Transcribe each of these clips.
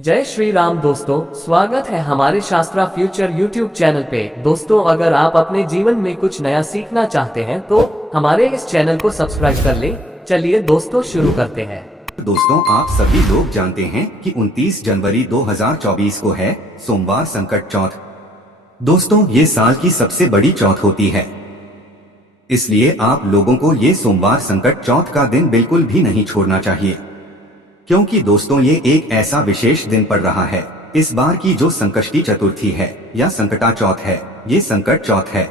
जय श्री राम दोस्तों, स्वागत है हमारे शास्त्रा फ्यूचर यूट्यूब चैनल पे। दोस्तों, अगर आप अपने जीवन में कुछ नया सीखना चाहते हैं तो हमारे इस चैनल को सब्सक्राइब कर लें। चलिए दोस्तों, शुरू करते हैं। दोस्तों, आप सभी लोग जानते हैं कि 29 जनवरी 2024 को है सोमवार संकट चौथ। दोस्तों, ये साल की सबसे बड़ी चौथ होती है, इसलिए आप लोगों को ये सोमवार संकट चौथ का दिन बिल्कुल भी नहीं छोड़ना चाहिए, क्योंकि दोस्तों ये एक ऐसा विशेष दिन पड़ रहा है। इस बार की जो संकष्टी चतुर्थी है या संकटा चौथ है, ये संकट चौथ है।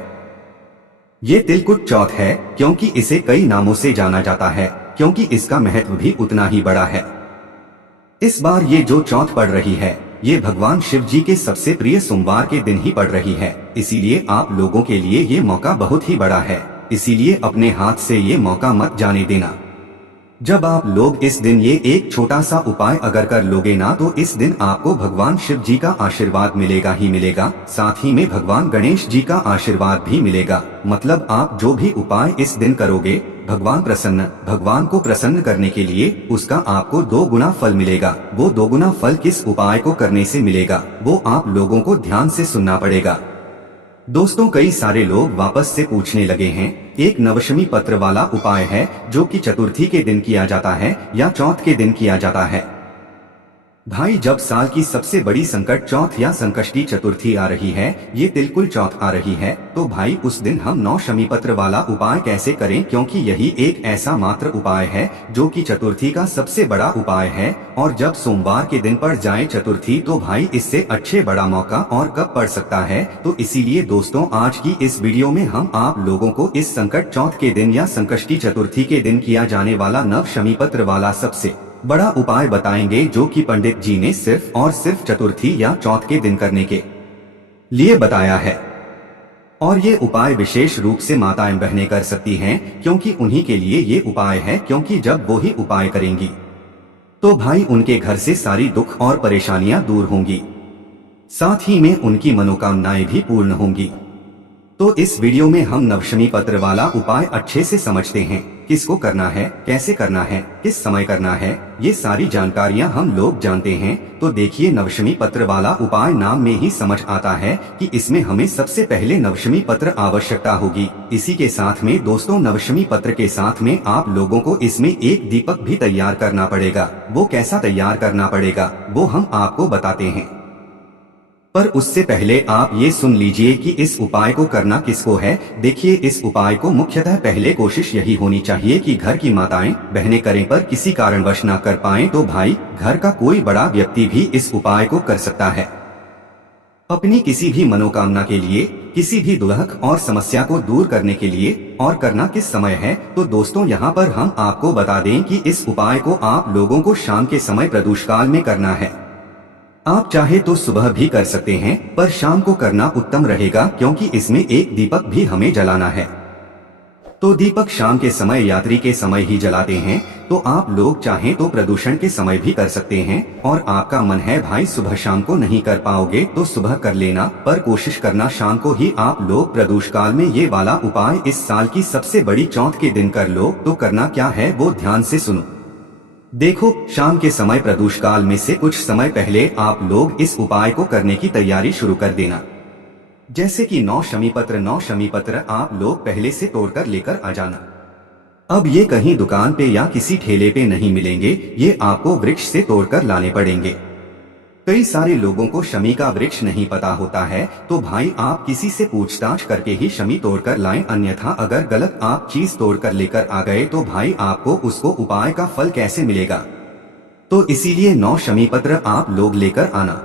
ये तिलकुट चौथ है क्योंकि इसे कई नामों से जाना जाता है, क्योंकि इसका महत्व भी उतना ही बड़ा है। इस बार ये जो चौथ पड़ रही है, ये भगवान शिव जी के सबसे प्रिय सोमवार के दिन ही पड़ रही है। इसीलिए आप लोगों के लिए ये मौका बहुत ही बड़ा है, इसीलिए अपने हाथ से ये मौका मत जाने देना। जब आप लोग इस दिन ये एक छोटा सा उपाय अगर कर लोगे ना, तो इस दिन आपको भगवान शिव जी का आशीर्वाद मिलेगा ही मिलेगा, साथ ही में भगवान गणेश जी का आशीर्वाद भी मिलेगा। मतलब आप जो भी उपाय इस दिन करोगे, भगवान को प्रसन्न करने के लिए उसका आपको 2 गुना फल मिलेगा। वो 2 गुना फल किस उपाय को करने से मिलेगा, वो आप लोगों को ध्यान से सुनना पड़ेगा। दोस्तों, कई सारे लोग वापस से पूछने लगे हैं, एक नवशमी पत्र वाला उपाय है जो कि चतुर्थी के दिन किया जाता है या चौथ के दिन किया जाता है। भाई, जब साल की सबसे बड़ी संकट चौथ या संकष्टी चतुर्थी आ रही है, ये तिलकुल चौथ आ रही है, तो भाई उस दिन हम 9 शमी पत्र वाला उपाय कैसे करें, क्योंकि यही एक ऐसा मात्र उपाय है जो कि चतुर्थी का सबसे बड़ा उपाय है। और जब सोमवार के दिन पड़ जाए चतुर्थी, तो भाई इससे अच्छे बड़ा मौका और कब पड़ सकता है। तो इसीलिए दोस्तों, आज की इस वीडियो में हम आप लोगों को इस संकट चौथ के दिन या संकष्टी चतुर्थी के दिन किया जाने वाला नव शमी पत्र वाला सबसे बड़ा उपाय बताएंगे, जो कि पंडित जी ने सिर्फ और सिर्फ चतुर्थी या चौथ के दिन करने के लिए बताया है। और ये उपाय विशेष रूप से माताएं बहनें कर सकती हैं, क्योंकि उन्हीं के लिए ये उपाय है, क्योंकि जब वो ही उपाय करेंगी तो भाई उनके घर से सारी दुख और परेशानियां दूर होंगी, साथ ही में उनकी मनोकामनाएं भी पूर्ण होंगी। तो इस वीडियो में हम नवशमी पत्र वाला उपाय अच्छे से समझते हैं, किसको करना है, कैसे करना है, किस समय करना है, ये सारी जानकारियां हम लोग जानते हैं। तो देखिए, नवशमी पत्र वाला उपाय नाम में ही समझ आता है कि इसमें हमें सबसे पहले नवशमी पत्र आवश्यकता होगी। इसी के साथ में दोस्तों, नवशमी पत्र के साथ में आप लोगों को इसमें एक दीपक भी तैयार करना पड़ेगा। वो कैसा तैयार करना पड़ेगा वो हम आपको बताते हैं, पर उससे पहले आप ये सुन लीजिए कि इस उपाय को करना किसको है। देखिए, इस उपाय को मुख्यतः पहले कोशिश यही होनी चाहिए कि घर की माताएं बहनें करें, पर किसी कारणवश ना कर पाएं तो भाई घर का कोई बड़ा व्यक्ति भी इस उपाय को कर सकता है, अपनी किसी भी मनोकामना के लिए, किसी भी दुख और समस्या को दूर करने के लिए। और करना किस समय है, तो दोस्तों यहाँ पर हम आपको बता दें कि इस उपाय को आप लोगों को शाम के समय प्रदोष काल में करना है। आप चाहे तो सुबह भी कर सकते हैं, पर शाम को करना उत्तम रहेगा, क्योंकि इसमें एक दीपक भी हमें जलाना है। तो दीपक शाम के समय यात्री के समय ही जलाते हैं, तो आप लोग चाहें तो प्रदूषण के समय भी कर सकते हैं। और आपका मन है भाई सुबह शाम को नहीं कर पाओगे तो सुबह कर लेना, पर कोशिश करना शाम को ही आप लोग प्रदोष काल में ये वाला उपाय इस साल की सबसे बड़ी चौथ के दिन कर लो। तो करना क्या है वो ध्यान से सुनो। देखो, शाम के समय प्रदोष काल में से कुछ समय पहले आप लोग इस उपाय को करने की तैयारी शुरू कर देना। जैसे कि 9 शमी पत्र आप लोग पहले से तोड़कर लेकर आ जाना। अब ये कहीं दुकान पे या किसी ठेले पे नहीं मिलेंगे, ये आपको वृक्ष से तोड़कर लाने पड़ेंगे। कई सारे लोगों को शमी का वृक्ष नहीं पता होता है, तो भाई आप किसी से पूछताछ करके ही शमी तोड़कर लाएं, अन्यथा अगर गलत आप चीज तोड़कर लेकर आ गए तो भाई आपको उसको उपाय का फल कैसे मिलेगा। तो इसीलिए 9 शमी पत्र आप लोग लेकर आना।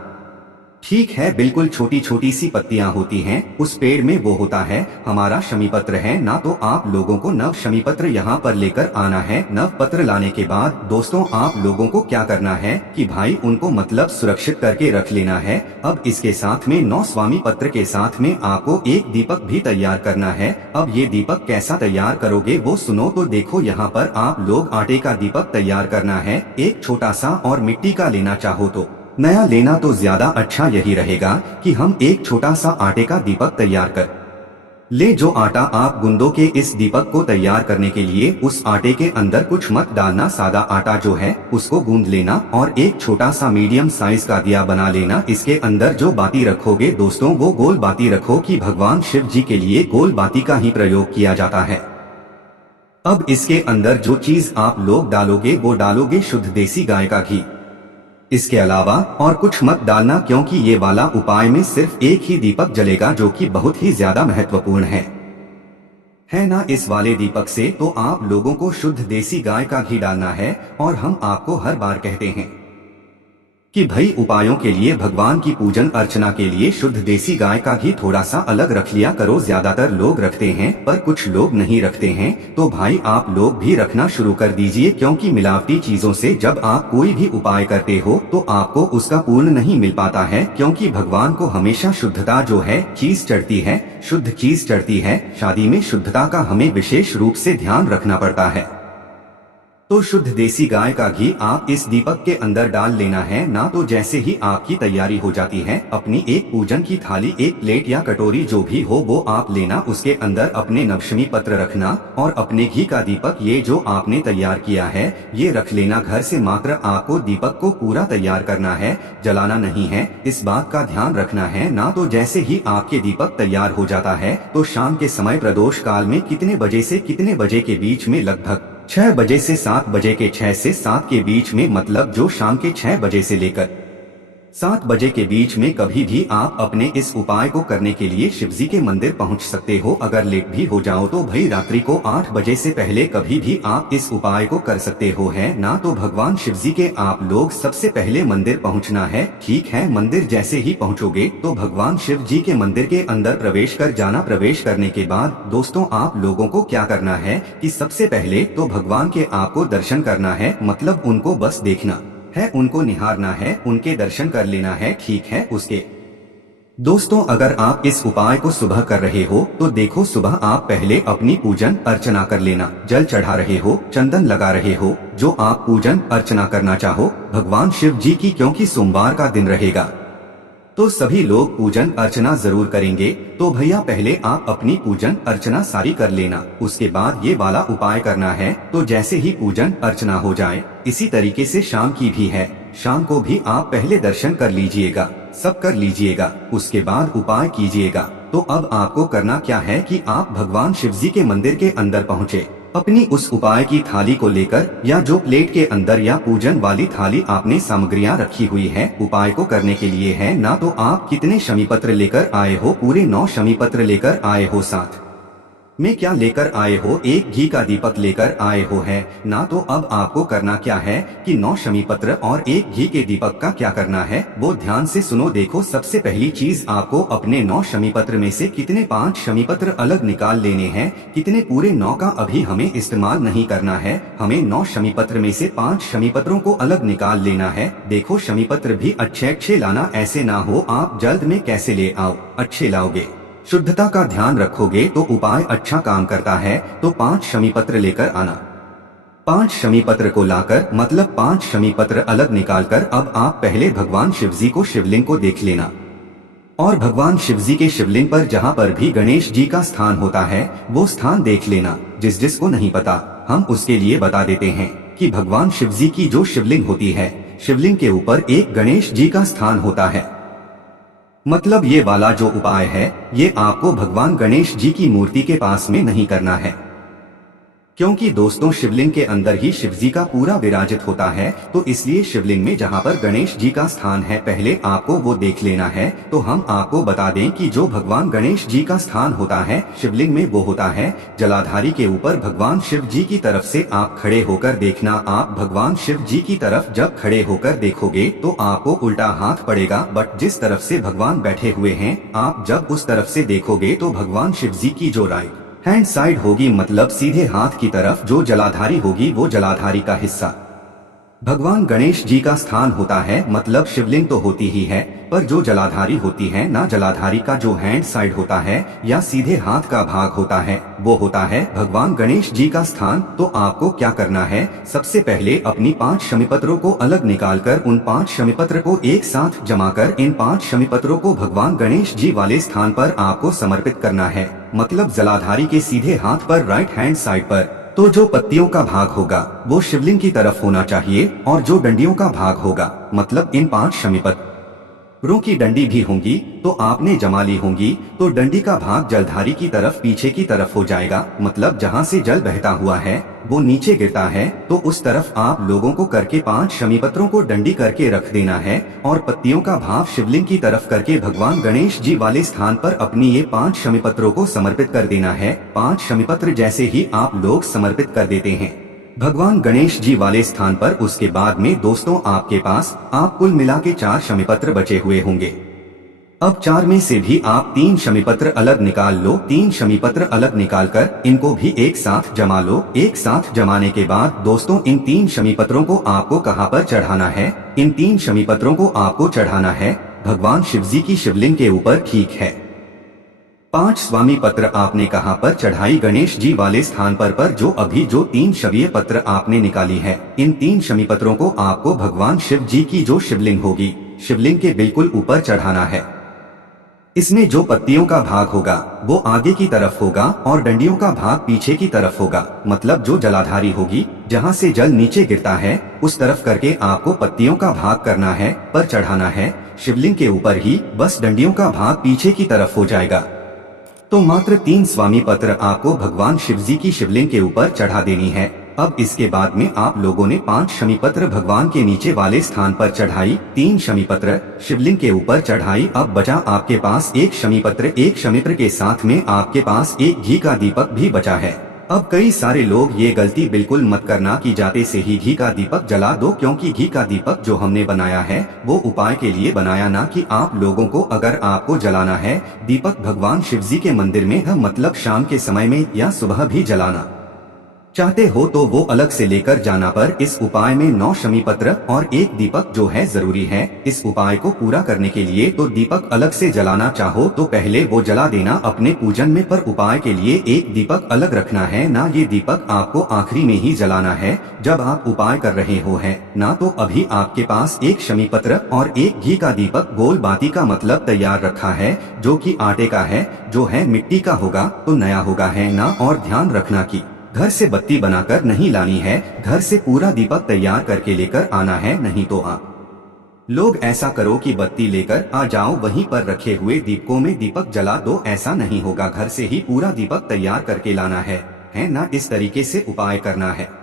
ठीक है, बिल्कुल छोटी छोटी सी पत्तियां होती हैं, उस पेड़ में वो होता है हमारा शमी पत्र है ना। तो आप लोगों को नव शमी पत्र यहाँ पर लेकर आना है। नव पत्र लाने के बाद दोस्तों, आप लोगों को क्या करना है कि भाई उनको मतलब सुरक्षित करके रख लेना है। अब इसके साथ में 9 स्वामी पत्र के साथ में आपको एक दीपक भी तैयार करना है। अब ये दीपक कैसा तैयार करोगे वो सुनो। तो देखो, यहाँ पर आप लोग आटे का दीपक तैयार करना है, एक छोटा सा, और मिट्टी का लेना चाहो तो नया लेना तो ज्यादा अच्छा यही रहेगा कि हम एक छोटा सा आटे का दीपक तैयार कर ले जो आटा आप गुंदों के इस दीपक को तैयार करने के लिए उस आटे के अंदर कुछ मत डालना, सादा आटा जो है उसको गूंद लेना और एक छोटा सा मीडियम साइज का दिया बना लेना। इसके अंदर जो बाती रखोगे दोस्तों वो गोल बाती रखो कि भगवान शिव जी के लिए गोल बाती का ही प्रयोग किया जाता है। अब इसके अंदर जो चीज आप लोग डालोगे वो डालोगे शुद्ध देसी गाय का घी। इसके अलावा और कुछ मत डालना, क्योंकि ये वाला उपाय में सिर्फ एक ही दीपक जलेगा जो कि बहुत ही ज्यादा महत्वपूर्ण है ना। इस वाले दीपक से तो आप लोगों को शुद्ध देसी गाय का घी डालना है और हम आपको हर बार कहते हैं कि भाई उपायों के लिए भगवान की पूजन अर्चना के लिए शुद्ध देसी गाय का घी थोड़ा सा अलग रख लिया करो। ज्यादातर लोग रखते हैं पर कुछ लोग नहीं रखते हैं, तो भाई आप लोग भी रखना शुरू कर दीजिए, क्योंकि मिलावटी चीजों से जब आप कोई भी उपाय करते हो तो आपको उसका पूर्ण नहीं मिल पाता है, क्योंकि भगवान को हमेशा शुद्धता जो है चीज चढ़ती है, शुद्ध चीज चढ़ती है। शादी में शुद्धता का हमें विशेष रूप से ध्यान रखना पड़ता है। तो शुद्ध देसी गाय का घी आप इस दीपक के अंदर डाल लेना है ना। तो जैसे ही आपकी तैयारी हो जाती है, अपनी एक पूजन की थाली, एक प्लेट या कटोरी जो भी हो वो आप लेना, उसके अंदर अपने नवशमी पत्र रखना और अपने घी का दीपक ये जो आपने तैयार किया है ये रख लेना घर से। मात्र आपको दीपक को पूरा तैयार करना है, जलाना नहीं है, इस बात का ध्यान रखना है ना। तो जैसे ही आपके दीपक तैयार हो जाता है तो शाम के समय प्रदोष काल में कितने बजे से कितने बजे के बीच में, लगभग 6 बजे से 7 बजे के 6 से 7 के बीच में, मतलब जो शाम के 6 बजे से लेकर 7 बजे के बीच में कभी भी आप अपने इस उपाय को करने के लिए शिवजी के मंदिर पहुंच सकते हो। अगर लेट भी हो जाओ तो भाई रात्रि को 8 बजे से पहले कभी भी आप इस उपाय को कर सकते हो, है ना। तो भगवान शिवजी के आप लोग सबसे पहले मंदिर पहुंचना है, ठीक है। मंदिर जैसे ही पहुंचोगे तो भगवान शिव जी के मंदिर के अंदर प्रवेश कर जाना। प्रवेश करने के बाद दोस्तों आप लोगों को क्या करना है कि सबसे पहले तो भगवान के आपको दर्शन करना है, मतलब उनको बस देखना है, उनको निहारना है, उनके दर्शन कर लेना है, ठीक है। उसके दोस्तों अगर आप इस उपाय को सुबह कर रहे हो तो देखो सुबह आप पहले अपनी पूजन अर्चना कर लेना। जल चढ़ा रहे हो, चंदन लगा रहे हो, जो आप पूजन अर्चना करना चाहो भगवान शिव जी की, क्योंकि सोमवार का दिन रहेगा तो सभी लोग पूजन अर्चना जरूर करेंगे। तो भैया पहले आप अपनी पूजन अर्चना सारी कर लेना, उसके बाद ये वाला उपाय करना है। तो जैसे ही पूजन अर्चना हो जाए, इसी तरीके से शाम की भी है, शाम को भी आप पहले दर्शन कर लीजिएगा, सब कर लीजिएगा, उसके बाद उपाय कीजिएगा। तो अब आपको करना क्या है कि आप भगवान शिवजी के मंदिर के अंदर पहुँचे, अपनी उस उपाय की थाली को लेकर, या जो प्लेट के अंदर या पूजन वाली थाली आपने सामग्रियां रखी हुई है उपाय को करने के लिए है ना। तो आप कितने शमी पत्र लेकर आए हो? पूरे 9 शमी पत्र लेकर आए हो। साथ में क्या लेकर आए हो? एक घी का दीपक लेकर आए हो, है ना। तो अब आपको करना क्या है कि 9 शमी पत्र और एक घी के दीपक का क्या करना है वो ध्यान से सुनो। देखो सबसे पहली चीज आपको अपने 9 शमी पत्र में से कितने 5 शमी पत्र अलग निकाल लेने हैं। कितने? पूरे 9 का अभी हमें इस्तेमाल नहीं करना है, हमें 9 शमी पत्र में से 5 शमी पत्रों को अलग निकाल लेना है। देखो शमी पत्र भी अच्छे अच्छे लाना, ऐसे ना हो आप जल्द में कैसे ले आओ, अच्छे लाओगे, शुद्धता का ध्यान रखोगे तो उपाय अच्छा काम करता है। तो 5 शमी पत्र लेकर आना। 5 शमी पत्र को लाकर, मतलब 5 शमी पत्र अलग निकालकर, अब आप पहले भगवान शिवजी को शिवलिंग को देख लेना और भगवान शिवजी के शिवलिंग पर जहाँ पर भी गणेश जी का स्थान होता है वो स्थान देख लेना। जिस जिसको नहीं पता हम उसके लिए बता देते हैं कि भगवान शिवजी की जो शिवलिंग होती है, शिवलिंग के ऊपर एक गणेश जी का स्थान होता है। मतलब ये वाला जो उपाय है ये आपको भगवान गणेश जी की मूर्ति के पास में नहीं करना है, क्योंकि दोस्तों शिवलिंग के अंदर ही शिव जी का पूरा विराजित होता है। तो इसलिए शिवलिंग में जहाँ पर गणेश जी का स्थान है पहले आपको वो देख लेना है। तो हम आपको बता दें कि जो भगवान गणेश जी का स्थान होता है शिवलिंग में वो होता है जलाधारी के ऊपर। भगवान शिव जी की तरफ से आप खड़े होकर देखना। आप भगवान शिव जी की तरफ जब खड़े होकर देखोगे तो आपको उल्टा हाथ पड़ेगा, बट जिस तरफ से भगवान बैठे हुए हैं आप जब उस तरफ से देखोगे तो भगवान शिव जी की जो राइट हैंड साइड होगी, मतलब सीधे हाथ की तरफ जो जलाधारी होगी वो जलाधारी का हिस्सा भगवान गणेश जी का स्थान होता है, मतलब शिवलिंग तो होती ही है, पर जो जलाधारी होती है ना, जलाधारी का जो हैंड साइड होता है या सीधे हाथ का भाग होता है, वो होता है भगवान गणेश जी का स्थान। तो आपको क्या करना है, सबसे पहले अपनी 5 शमीपत्रों को अलग निकालकर उन 5 शमीपत्र को एक साथ जमा कर इन 5 शमीपत्रों को भगवान गणेश जी वाले स्थान पर आपको समर्पित करना है, मतलब जलाधारी के सीधे हाथ पर राइट हैंड साइड पर। तो जो पत्तियों का भाग होगा वो शिवलिंग की तरफ होना चाहिए, और जो डंडियों का भाग होगा, मतलब इन 5 शमीपत्रों की डंडी भी होंगी तो आपने जमा ली होंगी, तो डंडी का भाग जलधारी की तरफ पीछे की तरफ हो जाएगा, मतलब जहां से जल बहता हुआ है वो नीचे गिरता है, तो उस तरफ आप लोगों को करके 5 शमीपत्रों को डंडी करके रख देना है, और पत्तियों का भाव शिवलिंग की तरफ करके भगवान गणेश जी वाले स्थान पर अपनी ये 5 शमीपत्रों को समर्पित कर देना है। 5 शमीपत्र जैसे ही आप लोग समर्पित कर देते हैं भगवान गणेश जी वाले स्थान पर, उसके बाद में दोस्तों आपके पास आप कुल मिला के 4 शमीपत्र बचे हुए होंगे। अब 4 में से भी आप 3 शमीपत्र अलग निकाल लो। 3 शमीपत्र अलग निकालकर इनको भी एक साथ जमा लो। एक साथ जमाने के बाद दोस्तों इन 3 शमीपत्रों को आपको कहां पर चढ़ाना है, इन 3 शमीपत्रों को आपको चढ़ाना है भगवान शिव जी की शिवलिंग के ऊपर, ठीक है। 5 स्वामी पत्र आपने कहां पर चढ़ाई, गणेश जी वाले स्थान पर जो अभी जो 3 शवीय पत्र आपने निकाली है, इन 3 शमीपत्रों को आपको भगवान शिव जी की जो शिवलिंग होगी, शिवलिंग के बिल्कुल ऊपर चढ़ाना है। इसमें जो पत्तियों का भाग होगा वो आगे की तरफ होगा और डंडियों का भाग पीछे की तरफ होगा, मतलब जो जलाधारी होगी जहां से जल नीचे गिरता है उस तरफ करके आपको पत्तियों का भाग करना है, पर चढ़ाना है शिवलिंग के ऊपर ही, बस डंडियों का भाग पीछे की तरफ हो जाएगा। तो मात्र 3 स्वामी पत्र आपको भगवान शिव जी की शिवलिंग के ऊपर चढ़ा देनी है। अब इसके बाद में आप लोगों ने 5 शमीपत्र भगवान के नीचे वाले स्थान पर चढ़ाई, 3 शमीपत्र शिवलिंग के ऊपर चढ़ाई। अब बचा आपके पास 1 शमीपत्र, 1 शमीपत्र के साथ में आपके पास 1 घी का दीपक भी बचा है। अब कई सारे लोग ये गलती बिल्कुल मत करना कि जाते से ही घी का दीपक जला दो, क्योंकि घी का दीपक जो हमने बनाया है वो उपाय के लिए बनाया, ना कि आप लोगों को अगर आपको जलाना है दीपक भगवान शिव जी के मंदिर में, मतलब शाम के समय में या सुबह भी जलाना चाहते हो तो वो अलग से लेकर जाना, पर इस उपाय में 9 शमीपत्र और 1 दीपक जो है जरूरी है। इस उपाय को पूरा करने के लिए तो दीपक अलग से जलाना चाहो तो पहले वो जला देना अपने पूजन में, पर उपाय के लिए 1 दीपक अलग रखना है ना, ये दीपक आपको आखिरी में ही जलाना है जब आप उपाय कर रहे हो है ना। तो अभी आपके पास 1 शमीपत्र और 1 घी का दीपक गोल बाती का मतलब तैयार रखा है, जो कि आटे का है, जो है मिट्टी का होगा तो नया होगा है ना। और ध्यान रखना कि घर से बत्ती बनाकर नहीं लानी है, घर से पूरा दीपक तैयार करके लेकर आना है, नहीं तो आप लोग ऐसा करो कि बत्ती लेकर आ जाओ, वहीं पर रखे हुए दीपकों में दीपक जला दो, ऐसा नहीं होगा, घर से ही पूरा दीपक तैयार करके लाना है ना। इस तरीके से उपाय करना है।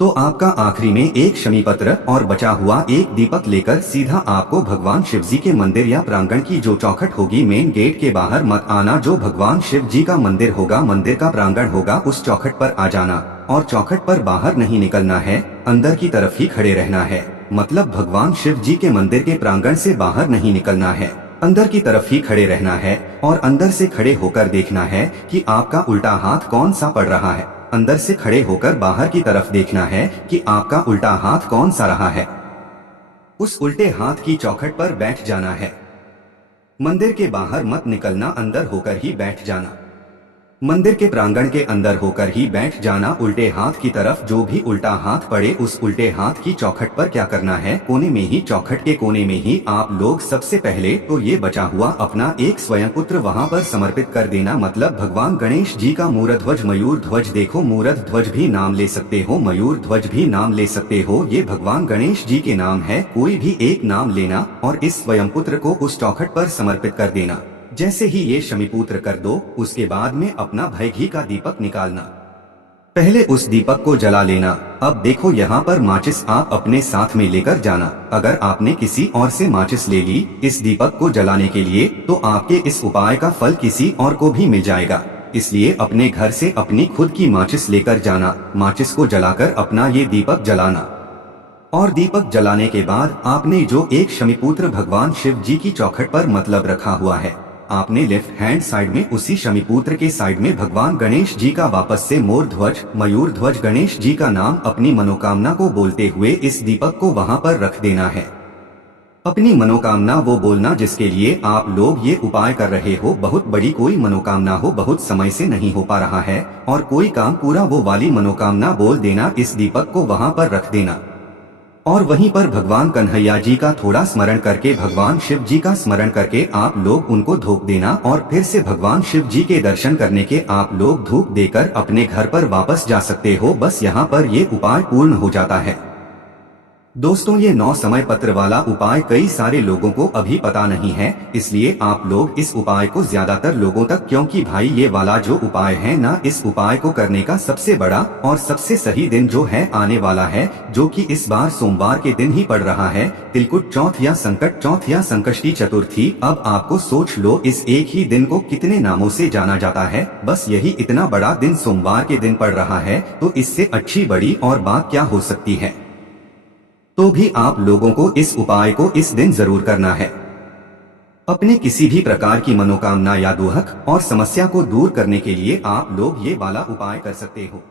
तो आपका आखिरी में 1 शमीपत्र और बचा हुआ 1 दीपक लेकर सीधा आपको भगवान शिव जी के मंदिर या प्रांगण की जो चौखट होगी, मेन गेट के बाहर मत आना, जो भगवान शिव जी का मंदिर होगा, मंदिर का प्रांगण होगा, उस चौखट पर आ जाना, और चौखट पर बाहर नहीं निकलना है, अंदर की तरफ ही खड़े रहना है, मतलब भगवान शिव जी के मंदिर के प्रांगण से बाहर नहीं निकलना है, अंदर की तरफ ही खड़े रहना है। और अंदर से खड़े होकर देखना है कि आपका उल्टा हाथ कौन सा पड़ रहा है। अंदर से खड़े होकर बाहर की तरफ देखना है कि आपका उल्टा हाथ कौन सा रहा है। उस उल्टे हाथ की चौखट पर बैठ जाना है। मंदिर के बाहर मत निकलना, अंदर होकर ही बैठ जाना। मंदिर के प्रांगण के अंदर होकर ही बैठ जाना। उल्टे हाथ की तरफ जो भी उल्टा हाथ पड़े उस उल्टे हाथ की चौखट पर क्या करना है, कोने में ही, चौखट के कोने में ही आप लोग सबसे पहले तो ये बचा हुआ अपना 1 स्वयं पुत्र वहां पर समर्पित कर देना, मतलब भगवान गणेश जी का मूरध्वज, मयूर ध्वज, देखो मूरध ध्वज भी नाम ले सकते हो, मयूर ध्वज भी नाम ले सकते हो, ये भगवान गणेश जी के नाम है, कोई भी एक नाम लेना और इस स्वयं पुत्र को उस चौखट पर समर्पित कर देना। जैसे ही ये शमीपुत्र कर दो उसके बाद में अपना भय घी का दीपक निकालना, पहले उस दीपक को जला लेना। अब देखो यहाँ पर माचिस आप अपने साथ में लेकर जाना, अगर आपने किसी और से माचिस ले ली इस दीपक को जलाने के लिए तो आपके इस उपाय का फल किसी और को भी मिल जाएगा, इसलिए अपने घर से अपनी खुद की माचिस लेकर जाना, माचिस को जलाकर अपना ये दीपक जलाना। और दीपक जलाने के बाद आपने जो 1 शमीपुत्र भगवान शिव जी की चौखट पर मतलब रखा हुआ है आपने लेफ्ट हैंड साइड में उसी शमीपुत्र के साइड में भगवान गणेश जी का वापस से मोर ध्वज मयूर ध्वज गणेश जी का नाम अपनी मनोकामना को बोलते हुए इस दीपक को वहां पर रख देना है। अपनी मनोकामना वो बोलना जिसके लिए आप लोग ये उपाय कर रहे हो। बहुत बड़ी कोई मनोकामना हो, बहुत समय से नहीं हो पा रहा है और कोई काम पूरा, वो वाली मनोकामना बोल देना, इस दीपक को वहां पर रख देना और वहीं पर भगवान कन्हैया जी का थोड़ा स्मरण करके, भगवान शिव जी का स्मरण करके आप लोग उनको धूप देना और फिर से भगवान शिव जी के दर्शन करने के आप लोग धूप देकर अपने घर पर वापस जा सकते हो। बस यहाँ पर ये उपाय पूर्ण हो जाता है। दोस्तों, ये 9 समय पत्र वाला उपाय कई सारे लोगों को अभी पता नहीं है, इसलिए आप लोग इस उपाय को ज्यादातर लोगों तक, क्योंकि भाई ये वाला जो उपाय है ना, इस उपाय को करने का सबसे बड़ा और सबसे सही दिन जो है आने वाला है, जो कि इस बार सोमवार के दिन ही पड़ रहा है, तिलकुट चौथ या संकट चौथ या संकष्टी चतुर्थी। अब आपको सोच लो इस एक ही दिन को कितने नामों से जाना जाता है। बस यही इतना बड़ा दिन सोमवार के दिन पड़ रहा है, तो इससे अच्छी बड़ी और बात क्या हो सकती है। तो भी आप लोगों को इस उपाय को इस दिन जरूर करना है। अपने किसी भी प्रकार की मनोकामना या दुख और समस्या को दूर करने के लिए आप लोग ये वाला उपाय कर सकते हो।